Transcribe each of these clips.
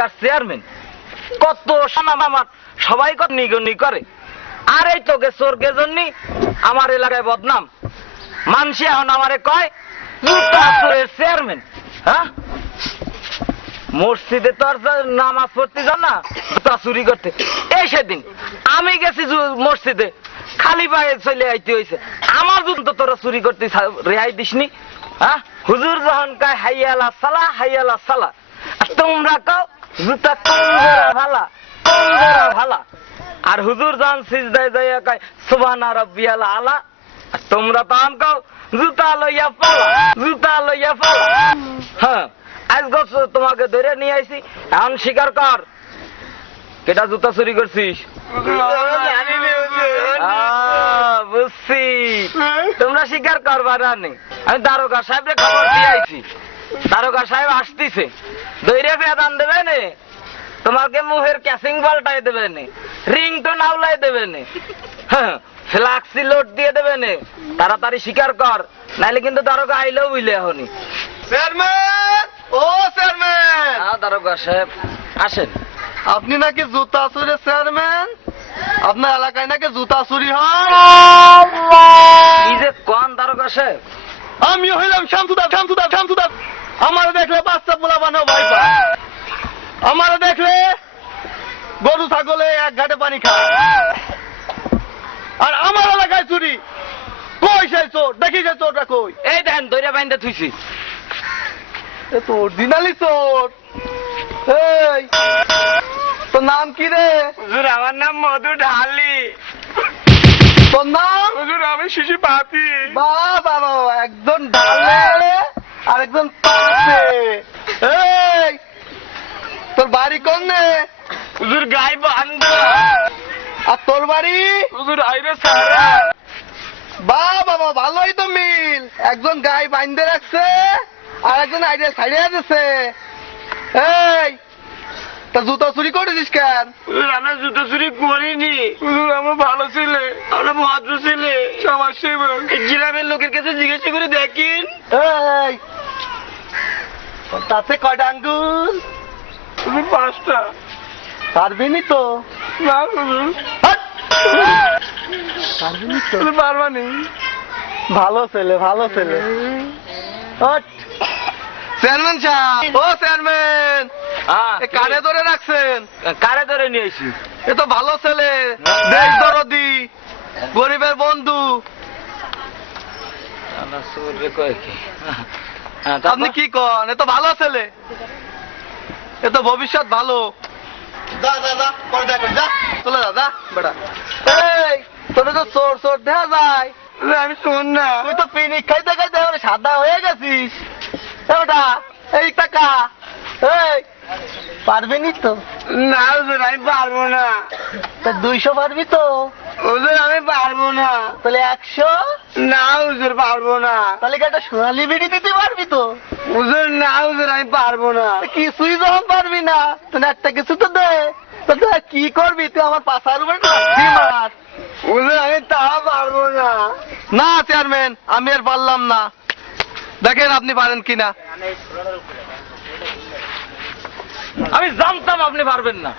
এলাকার চেয়ারম্যান, কত আমার সবাই কত নিগনি করে। আর এই তোকে চোরকে জন্য আমার এলাকায় বদনাম। মানসি এখন আমারে কয় জুতা চোরের চেয়ারম্যান। হ্যাঁ, মসজিদে তো আর নামাজ পড়তে যাও না, জুতা চুরি করতে। এই সেদিন আমি গেছি মসজিদে, খালি পায়ে চলে আইতে হয়েছে। আমার জুতো তোরা চুরি করতে রেহাই দিসনি। হ্যাঁ, হুজুর যখন কয় হাইয়ালা সালা হাইয়ালা সালা, আর তোমরা কও জুতা কম জোড়া ভালা কম জোড়া ভালা। আর হুজুর যখন সিজদায় যাইয়া কয় সুবহানা রাব্বিয়াল আলা, আর তোমরা তখন কও জুতা লইয়া পালা জুতা লইয়া পালা। হ্যাঁ, আজ গছ তোমাকে ধরে নিয়ে আইছি, এখন স্বীকার কর কেটা জুতা চুরি করছিস। বুঝছি, তোমরা স্বীকার করবা না। আমি দারোগা সাহেবরে খবর দিয়ে আইছি, দারোগা সাহেব আসতিছে, দৈরে বেদান দেবে নে, তোমাকে মুহের ক্যাসিং পাল্টাই দেবে নে, রিং তো নাউলাই দেবে নে, ফ্লাক্সি লোড দিয়ে দেবে নে। তাড়াতাড়ি স্বীকার কর, নাইলে কিন্তু দারোগা আইলেও বুঝলে এখনই। চেয়ারম্যান, ও চেয়ারম্যান। দারোগা সাহেব আসেন। আপনি নাকি জুতা চুরি চেয়ারম্যান? আপনার এলাকায় নাকি জুতা চুরি হয়? কি যে কোন দারোগা সাহেব? আমি হইলাম শামসুদা শামসুদা শামসুদা। আমার দেখলে বাচ্চা পোলা বানাও ভয় পায়, আমার দেখলে গরু ছাগলে এক ঘাটে পানি খায়। আর আমার এলাকায় চুরি কই? সেই চোর দেখি, সেই চোরটা কই? এই দেখেন দৈরা বাইন্দা থুইছি। এ তো অরিজিনালি চোর। এই তোর নাম কি রে? হুজুর আমার নাম মধু ঢালি। তোর নাম? হুজুর আমি শিশি পাতি। বাবা বাবা, একজন ডালে আর একজন পাশে। এই তোর বাড়ি কোনে? হুজুর গাই বান্ধ। আর তোর বাড়ি? হুজুর আইরে সারা। বাবা বাবা, ভালোই তো মিল। একজন গাই বাইন্ধে রাখছে আর একজন আইডে ছাড়িয়ে দিচ্ছে। এই তা জুতো চুরি করেছিস কেন? হুজুর আমরা জুতো চুরি করিনি। হুজুর আমরা ভালো ছেলে, আমরা ভদ্র ছেলে, সমাজ সেবক। গ্রামের লোকের কাছে জিজ্ঞাসা করে দেখেন। এই তাতে কয়টা আঙ্গুল? তুমি 5টা। পারবিনি তো? না হুজুর। হাট! পারবিনি তো? পারবানি। ভালো ছেলে, ভালো ছেলে। হাট! চেয়ারম্যান সাহেব, ও চেয়ারম্যান, কানে ধরে রাখছেন? কারে ধরে নিয়েছি? এ তো ভালো ছেলে, দেশ দরদি, গরিবের বন্ধু। আপনি কি কন? এ তো ভালো ছেলে, এ তো ভবিষ্যৎ ভালো। যা যা যা, পরে দেখা যা, চলে যা যা বেটা। এই তোরে তো চোর চোর দেখা যায়। আমি শোন না। তুই তো পিনিক খাইতে খাইতে সাদা হয়ে গেছিস। ওটা এই টাকা, এই পারবিনি তো? না হুজুর আমি পারবো না। তা 200 পারবি তো? হুজুর আমি পারবো না। তাহলে 100? না হুজুর পারবো না। তাহলে কি একটা সোনালি বিড়ি দিতে পারবি তো? হুজুর না হুজুর আমি পারবো না। কিছুই যখন পারবি না, তাহলে একটা কিছু তো দে। তা তুই আর কি করবি? তুই আমার পাশার উপরে লাথি মার। হুজুর আমি তা পারবো না। না চেয়ারম্যান, আমি আর পারলাম না। দেখেন আপনি পারেন কিনা। আমি জানতাম আপনি পারবেন না,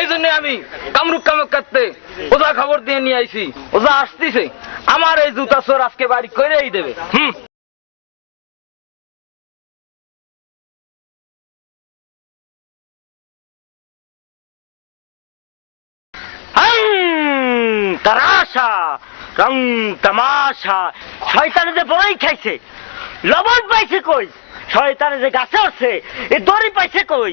এই জন্য আমি কামরুক কামক কাটতে ওজা খবর দিয়ে নিয়ে আইছি। ওজা আসতেছে, আমার এই জুতা চোর আজকে বাড়ি করেই দেবে। তারাশা রং তামাশা। শয়তানে যে বই খাইছে, লবণ পাইছে কই? শয়তানে যে গাছে উঠছে, এ দড়ি পাইছে কই?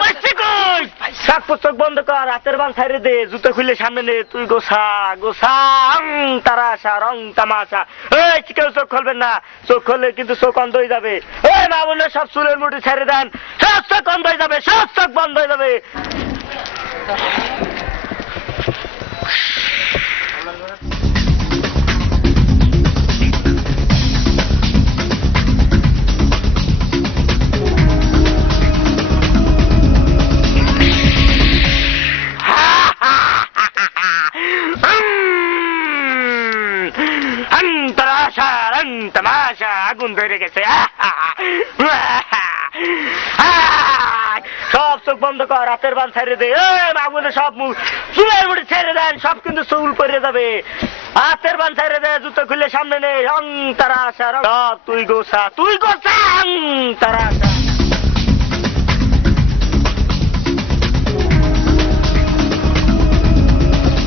পাইছে কই? শাক চোখ বন্ধ কর, হাতের বান ছাইড়ে দে, জুতো খুলে সামনে নে, তুই গোসা গোসা। তারাশা রং তামাশা। এই কেউ চোখ খুলবেন না, চোখ খুললে কিন্তু চোখ অন্ধ হয়ে যাবে। এই মা বললে সব চুলের মুঠি ছেড়ে দেন, সব চোখ বন্ধ হয়ে যাবে, সব চোখ বন্ধ হয়ে যাবে। আগুন ধরে গেছে। সব চোখ বন্ধ কর, রাতের বান ছেড়ে দে। মাগুনে সব মুখ চুলের মুড়ি ছেড়ে দেন, সব কিন্তু চুল করে যাবে। হাতের বান ছেড়ে দে, জুতো খুলে সামনে নে। রং তারা আসা, সব তুই গোসা, তারা আসা।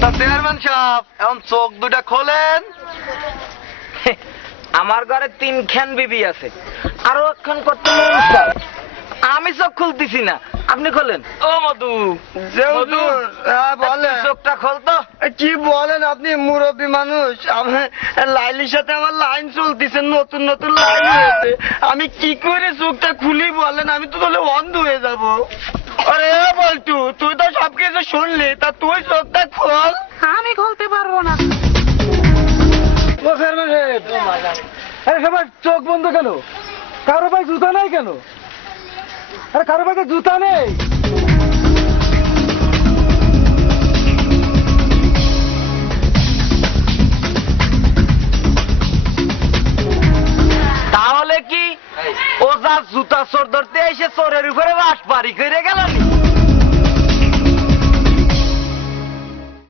তা চেয়ারম্যান সাহেব এখন চোখ দুটা খোলেন। আমার ঘরে 3খান বিবি আছে, আরো একখান করতে অনুষ্ঠান। আমি চোখ খুলতেছি না, আপনি খোলেন। ও মধু, মধু, বলেন। তুই চোখটা খোল তো। কি বলেন আপনি, মুরব্বী মানুষ। লাইলির সাথে আমার লাইন চলতেছে, নতুন নতুন লাইন হয়েছে। আমি কি করে চোখটা খুলি বলেন, আমি তো তাহলে অন্ধ হয়ে যাব। আরে বলতু, তুই তো সবকিছু শুনলি, তা তুই চোখটা খোল। আমি খুলতে পারবো না। ও চেয়ারম্যান সাহেব, আরে সবাই চোখ বন্ধ কেন? কারো ভাই জুতা নাই কেন? আরে কারো ভাই জুতা নেই? তাহলে কি ও যা জুতা চোর ধরতে এসে চোরের উপরে বাস পারি করে গেল?